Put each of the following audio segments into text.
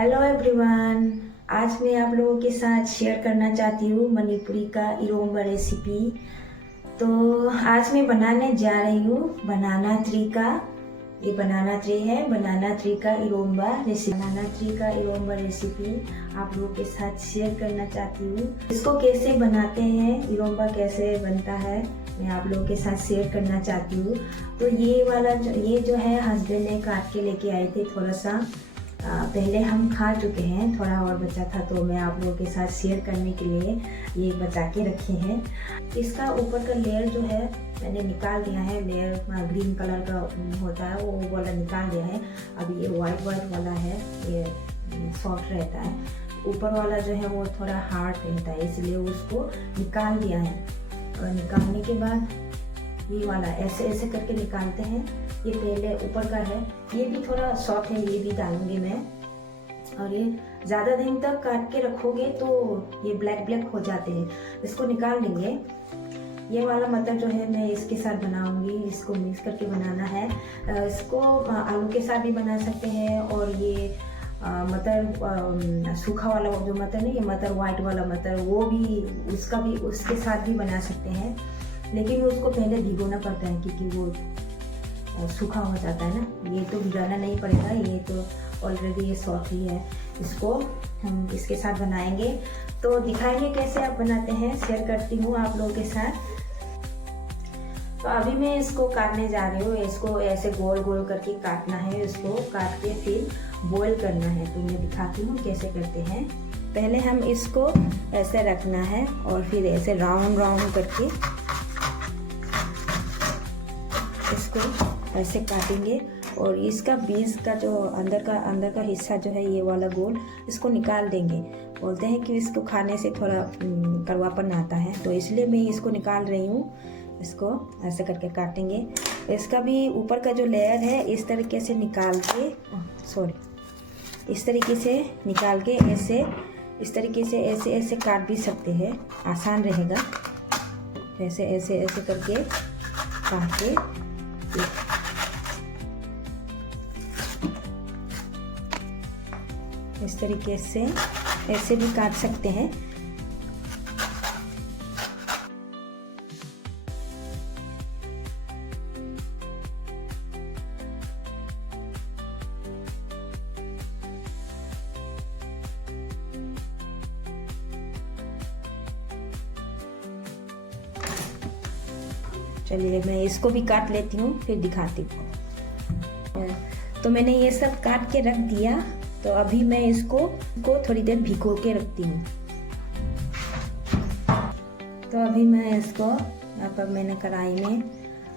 Hello everyone. आज मैं आप लोगों के साथ शेयर करना चाहती हूँ मणिपुरी का इरोम्बा रेसिपी। तो आज मैं बनाने जा रही हूँ बनाना ट्री का। ये बनाना ट्री है, बनाना ट्री का इरोम्बा रेसिपी। बनाना ट्री का इरोम्बा रेसिपी आप लोगों के साथ शेयर करना चाहती हूँ। इसको कैसे बनाते हैं, इरोम्बा कैसे बनता है, मैं आप लोगों के साथ शेयर करना चाहती हूँ। तो ये जो है हस्बैंड ने काट के लेके आए थे। थोड़ा सा पहले हम खा चुके हैं, थोड़ा और बचा था तो मैं आप लोगों के साथ शेयर करने के लिए ये बचा के रखे हैं। इसका ऊपर का लेयर जो है मैंने निकाल दिया है। लेयर ग्रीन कलर का होता है वो वाला निकाल दिया है। अब ये वाइट वाला है, ये सॉफ्ट रहता है। ऊपर वाला जो है वो थोड़ा हार्ड रहता है, इसलिए उसको निकाल दिया है। और निकालने के बाद ये वाला ऐसे करके निकालते हैं। ये पहले ऊपर का है, ये भी थोड़ा सॉफ्ट है, ये भी डालूंगी मैं। और ये ज़्यादा दिन तक काट के रखोगे तो ये ब्लैक हो जाते हैं, इसको निकाल देंगे। ये वाला मटर जो है मैं इसके साथ बनाऊंगी, इसको मिक्स करके बनाना है। इसको आलू के साथ भी बना सकते हैं। और ये मटर सूखा वाला जो मटर नहीं, ये मटर वाइट वाला मटर, वो भी उसके साथ भी बना सकते हैं। लेकिन उसको पहले भिगोना पड़ता है क्योंकि वो सूखा हो जाता है ना। ये तो भिगाना नहीं पड़ेगा, ये तो ऑलरेडी ये सॉफ्ट ही है। इसको हम इसके साथ बनाएंगे तो दिखाएंगे कैसे आप बनाते हैं, शेयर करती हूँ आप लोगों के साथ। तो अभी मैं इसको काटने जा रही हूँ। इसको ऐसे गोल करके काटना है, इसको काट के फिर बॉईल करना है। तो मैं दिखाती हूँ कैसे करते हैं। पहले हम इसको ऐसे रखना है और फिर ऐसे राउंड करके इसको ऐसे काटेंगे। और इसका बीज का जो अंदर का हिस्सा जो है ये वाला गोल, इसको निकाल देंगे। बोलते हैं कि इसको खाने से थोड़ा कड़वापन आता है, तो इसलिए मैं इसको निकाल रही हूँ। इसको ऐसे करके काटेंगे। इसका भी ऊपर का जो लेयर है इस तरीके से निकाल के इस तरीके से निकाल के इस तरीके से ऐसे काट भी सकते हैं, आसान रहेगा। ऐसे करके काट के इस तरीके से ऐसे भी काट सकते हैं। चलिए मैं इसको भी काट लेती हूँ, फिर दिखाती हूँ। तो मैंने ये सब काट के रख दिया। तो अभी मैं इसको थोड़ी देर भिगो के रखती हूँ। तो अभी मैं इसको, यहाँ पर मैंने कढ़ाई में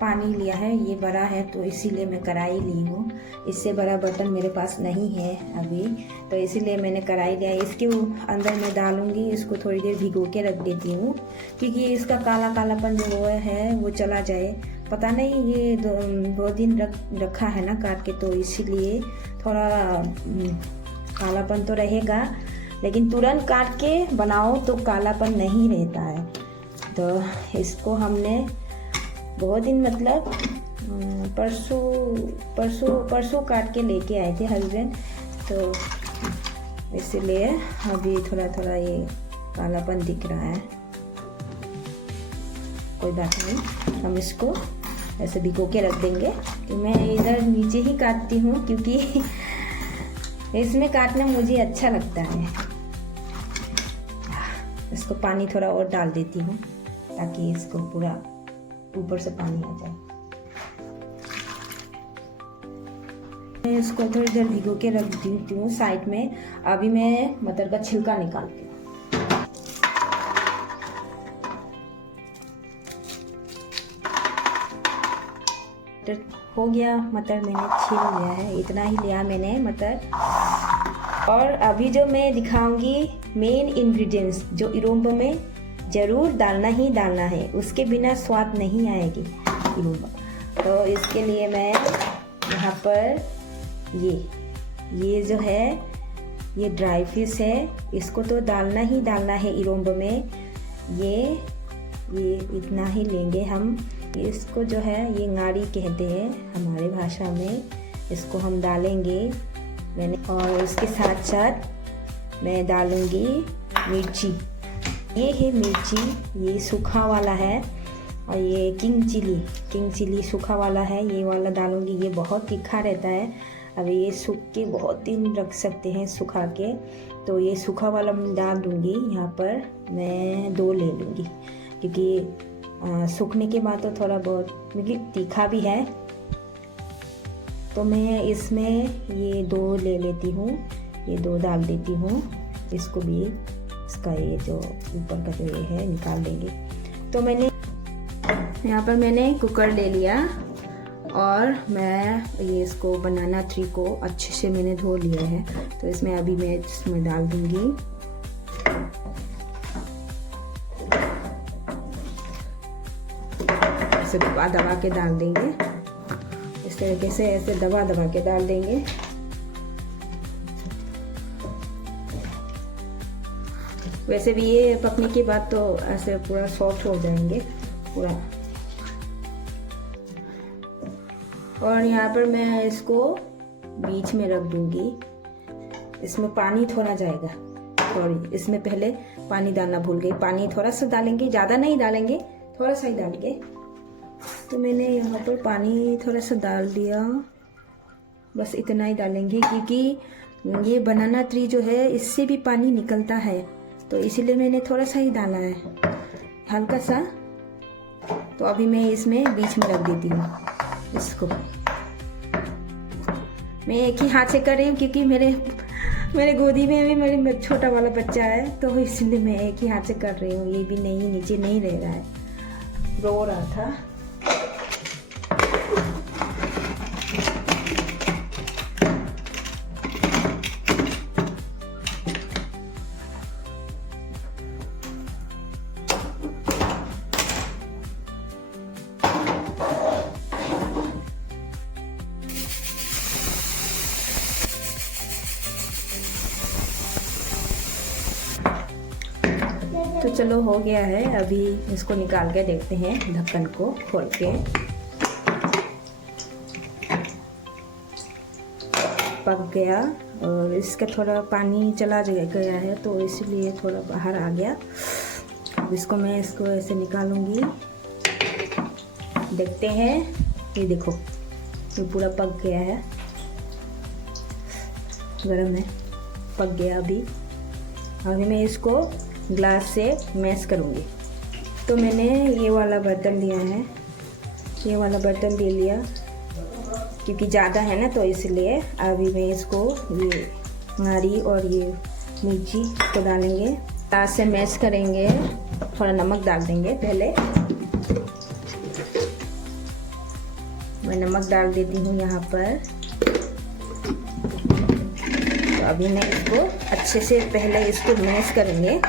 पानी लिया है, ये बड़ा है तो इसीलिए मैं कढ़ाई ली हूँ। इससे बड़ा बर्तन मेरे पास नहीं है अभी, तो इसीलिए मैंने कढ़ाई लिया है। इसके अंदर मैं डालूँगी, इसको थोड़ी देर भिगो के रख देती हूँ क्योंकि इसका कालापन जो वो है वो चला जाए। पता नहीं ये दो दिन रखा है ना काट के, तो इसीलिए थोड़ा कालापन तो रहेगा। लेकिन तुरंत काट के बनाओ तो कालापन नहीं रहता है। तो इसको हमने बहुत दिन मतलब परसों काट के लेके आए थे हस्बैंड, तो इसलिए अभी थोड़ा ये कालापन दिख रहा है। कोई बात नहीं, हम इसको ऐसे भिगो के रख देंगे। तो मैं इधर नीचे ही काटती हूँ क्योंकि इसमें काटना मुझे अच्छा लगता है। इसको पानी थोड़ा और डाल देती हूँ ताकि इसको पूरा ऊपर से पानी आ जाए। मैं इसको थोड़ी देर भिगो के रख देती हूँ साइड में। अभी मैं मटर का छिलका निकालती हूँ। हो गया मटर, मैंने छील लिया है, इतना ही लिया मैंने मटर। और अभी जो मैं दिखाऊंगी मेन इंग्रेडिएंट्स जो इरोम्बा में ज़रूर डालना है, उसके बिना स्वाद नहीं आएगी इरोम्बा। तो इसके लिए मैं यहाँ पर ये जो है ये ड्राई फिश है, इसको तो डालना है इरोम्बा में। ये इतना ही लेंगे हम। इसको जो है ये नाड़ी कहते हैं हमारे भाषा में। इसको हम डालेंगे मैंने, और उसके साथ साथ मैं डालूँगी मिर्ची। ये है मिर्ची, ये सूखा वाला है, और ये किंग चिली सूखा वाला है, ये वाला डालूँगी। ये बहुत तीखा रहता है। अब ये सूख के बहुत दिन रख सकते हैं सुखा के, तो ये सूखा वाला मैं डाल दूँगी। यहाँ पर मैं 2 ले लूँगी, क्योंकि सूखने के बाद तो थोड़ा बहुत, क्योंकि तीखा भी है, तो मैं इसमें ये 2 ले लेती हूँ। ये 2 डाल देती हूँ। इसको भी, इसका ये जो ऊपर का जो ये है निकाल देंगे। तो मैंने यहाँ पर मैंने कुकर ले लिया, और मैं ये इसको बनाना 3 को अच्छे से मैंने धो लिया है। तो इसमें अभी मैं इसमें डाल दूँगी। इसे दबा के डाल देंगे, इस तरीके से ऐसे दबा के डाल देंगे। वैसे भी ये पकने के बाद तो ऐसे पूरा सॉफ्ट हो जाएंगे पूरा। और यहाँ पर मैं इसको बीच में रख दूंगी। इसमें पानी थोड़ा जाएगा, सॉरी, इसमें पहले पानी डालना भूल गई। पानी थोड़ा सा डालेंगे, ज़्यादा नहीं डालेंगे, थोड़ा सा ही डालेंगे। तो मैंने यहाँ पर पानी थोड़ा सा डाल दिया, बस इतना ही डालेंगे, क्योंकि ये बनाना ट्री जो है इससे भी पानी निकलता है, तो इसीलिए मैंने थोड़ा सा ही डाला है, हल्का सा। तो अभी मैं इसमें बीच में रख देती हूँ इसको। मैं एक ही हाथ से कर रही हूँ, क्योंकि मेरे गोदी में भी मेरे छोटा वाला बच्चा है, तो इसलिए मैं एक ही हाथ से कर रही हूँ। ये भी नहीं, नीचे नहीं रह रहा है, रो रहा था। तो चलो हो गया है। अभी इसको निकाल के देखते हैं, ढक्कन को खोल के। पक गया, और इसका थोड़ा पानी चला गया है, तो इसलिए थोड़ा बाहर आ गया। अब इसको मैं ऐसे निकालूंगी, देखते हैं। ये देखो, ये पूरा पक गया है, गरम है, पक गया। अभी मैं इसको ग्लास से मैश करूँगी। तो मैंने ये वाला बर्तन लिया है, ये वाला बर्तन ले लिया, क्योंकि ज़्यादा है ना, तो इसलिए अभी मैं इसको ये नारी और ये मिर्ची को डालेंगे, ग्लास से मैश करेंगे। थोड़ा नमक डाल देंगे पहले, मैं नमक डाल देती हूँ यहाँ पर। तो अभी मैं इसको अच्छे से पहले इसको मैश करेंगे।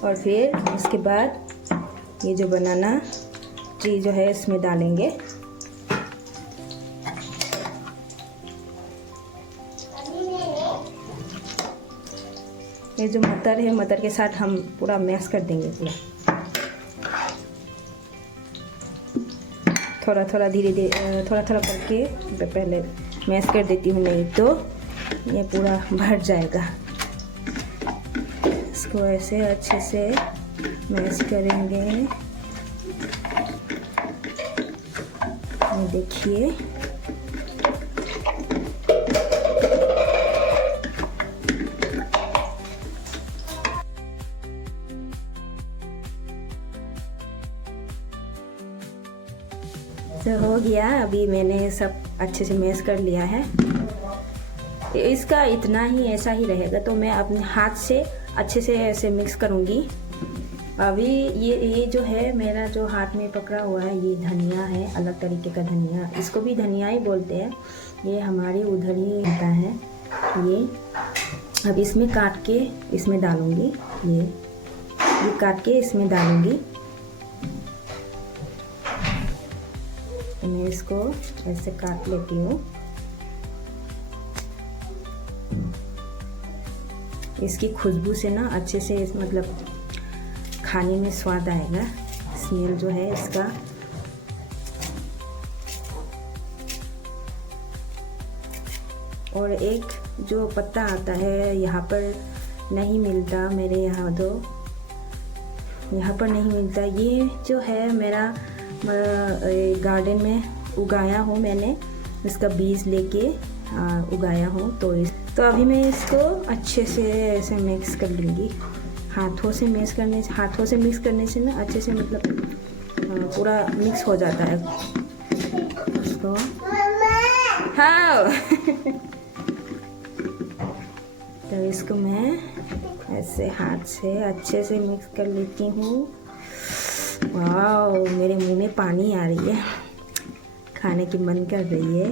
और फिर उसके बाद ये जो बनाना ट्री जो है इसमें डालेंगे। ये जो मटर है, मटर के साथ हम पूरा मैश कर देंगे पूरा, थोड़ा थोड़ा धीरे थोड़ा करके पहले मैश कर देती हूँ, नहीं तो ये पूरा भर जाएगा। इसको ऐसे अच्छे से मैश करेंगे। ये देखिए, तो हो गया। अभी मैंने सब अच्छे से मैश कर लिया है। इसका इतना ही ऐसा ही रहेगा, तो मैं अपने हाथ से अच्छे से ऐसे मिक्स करूँगी। अभी ये जो है मेरा जो हाथ में पकड़ा हुआ है, ये धनिया है, अलग तरीके का धनिया, इसको भी धनिया ही बोलते हैं। ये हमारी उधर ही होता है ये। अब इसमें काट के इसमें डालूँगी, ये काट के इसमें डालूँगी। मैं इसको ऐसे काट लेती हूँ। इसकी खुशबू से ना अच्छे से मतलब खाने में स्वाद आएगा। स्मेल जो है इसका और एक जो पत्ता आता है यहाँ पर नहीं मिलता, मेरे यहाँ तो यहाँ पर नहीं मिलता। ये जो है मेरा गार्डन में उगाया हूँ मैंने, इसका बीज लेके उगाया हूँ। तो अभी मैं इसको अच्छे से ऐसे मिक्स कर लूँगी। हाथों से मिक्स करने से ना अच्छे से मतलब पूरा मिक्स हो जाता है इसको। हाँ तो इसको मैं ऐसे हाथ से अच्छे से मिक्स कर लेती हूँ। वाह, मेरे मुंह में पानी आ रही है, खाने की मन कर रही है।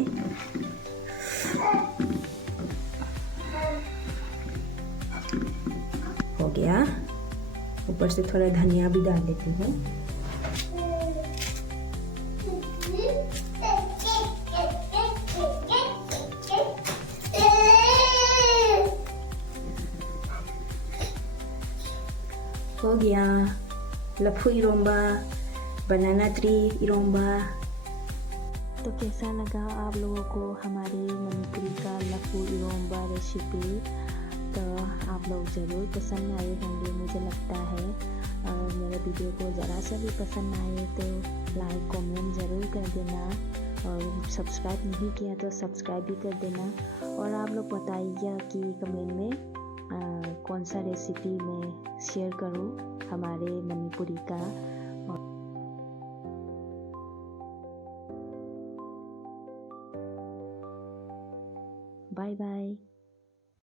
हो गया। ऊपर से थोड़ा धनिया भी डाल देती हूँ। हो गया लफू इरोम्बा, बनाना ट्री इरोम्बा। तो कैसा लगा आप लोगों को हमारी मणिपुरी का लफू इरोम्बा रेसिपी? तो आप लोग ज़रूर पसंद आए होंगे मुझे लगता है। और मेरे वीडियो को ज़रा सा भी पसंद आए तो लाइक कमेंट ज़रूर कर देना, और सब्सक्राइब नहीं किया तो सब्सक्राइब भी कर देना। और आप लोग बताइएगा कि कमेंट में कौन सा रेसिपी मैं शेयर करूं हमारे मणिपुरी का। Bye bye.